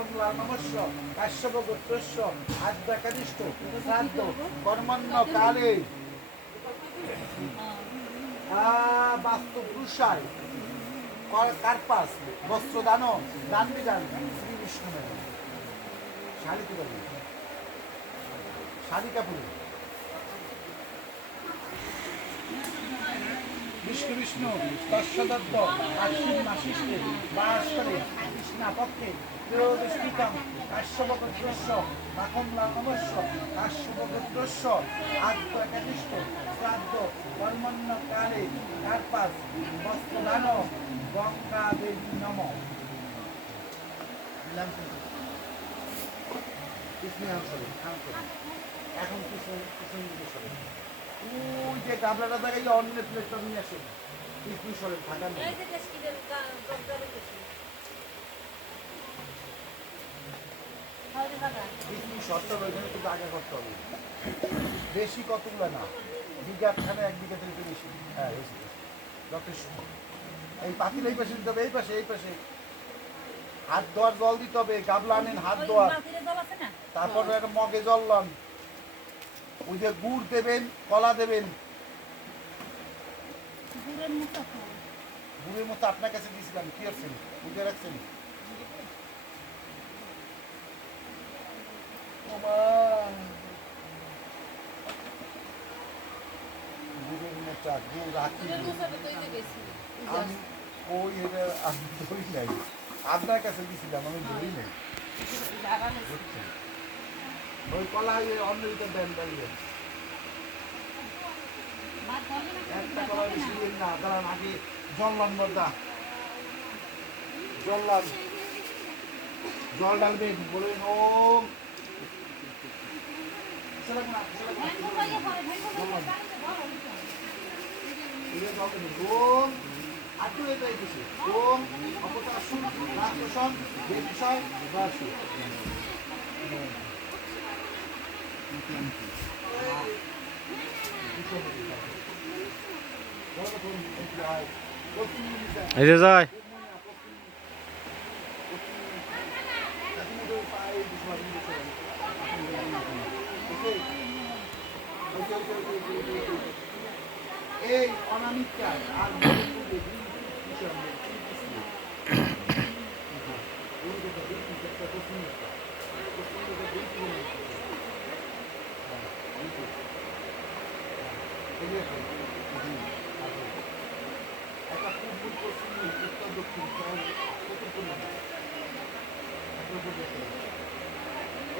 বাকমলা নমস্য কাশ্যপ গোত্রস্য আদ্যাকানিষ্ঠ শ্রাদ্ধ কর্মণ্য কালে বাস্তু পুরুষায় কার্পাস বস্ত্রদান দান বিদান শ্রী বিষ্ণু শাড়ি কি বলবে শাড়ি কাপুর বিষ্ণু বিষ্ণু তস্যদত্ত আশ্বিন মাসিষ্ঠে বাসরে কৃষ্ণাপক্ষে ত্রয়োদশীতম কাশ্যপগোত্রস্য বাকমলা নমস্য কাশ্যপগোত্রস্য আদ্যকানিষ্ঠ শ্রাদ্ধ কর্মণ্য কালে কার্পাস বস্ত্রদান গঙ্গা দেবী নম। এখন ওই যে গাবলাটা দেখাই অন্য প্লেটটা নিয়ে আসে কৃষ্ণ সরেন থাকা নেই শর্টটা ওইখানে কিন্তু আগে করতে হবে বেশি কতগুলো না বিঘা খানে এক বিঘা থেকে বেশি হ্যাঁ বেশি যথেষ্ট এই পাতিল এই পাশে দিতে হবে এই পাশে হাত ধোয়ার জল দিতে হবে গাবলা আনেন হাত ধোয়ার তারপর একটা মগে জল লন ওই যে গুড় দেবেন কলা দেবেন গুড়ের মতো আপনার কাছে দিয়েছিলাম কি আছেন বুঝে রাখছেন গুড়ের মোটা গুড় রাখি আমি ওই এটা আমি ধরি নাই আপনার কাছে দিয়েছিলাম আমি ধরি নাই ওই কলা অন্য দেন দাঁড়িয়ে একটা কলা বেশি না দাঁড়ান আগে জল মর্দা জল ডালবেন বলবেন ওম ওম আটু এটাই কিছু ওম অপতাসন রাক্ষসন বেশন বাসু এই যে যায় এই অনামিকা আর একটা পূর্ব পশ্চিম উত্তর দক্ষিণ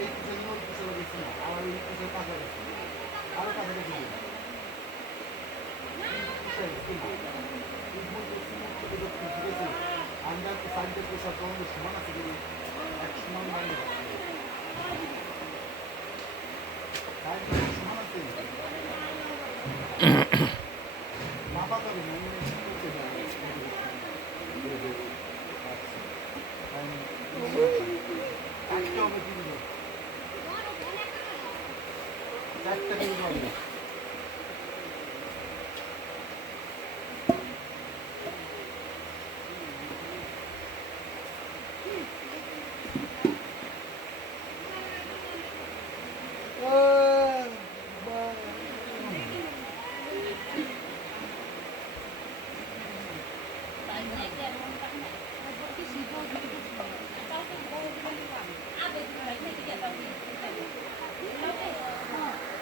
এই কুশল গেছি না আমার এই কুশল কাছাকাছি আরো কাছাকাছি আমরা সাইডের পেশা তোমাদের সমান আছে যদি এক সমান মানে সমান আছে মাপা যাবে না চারটা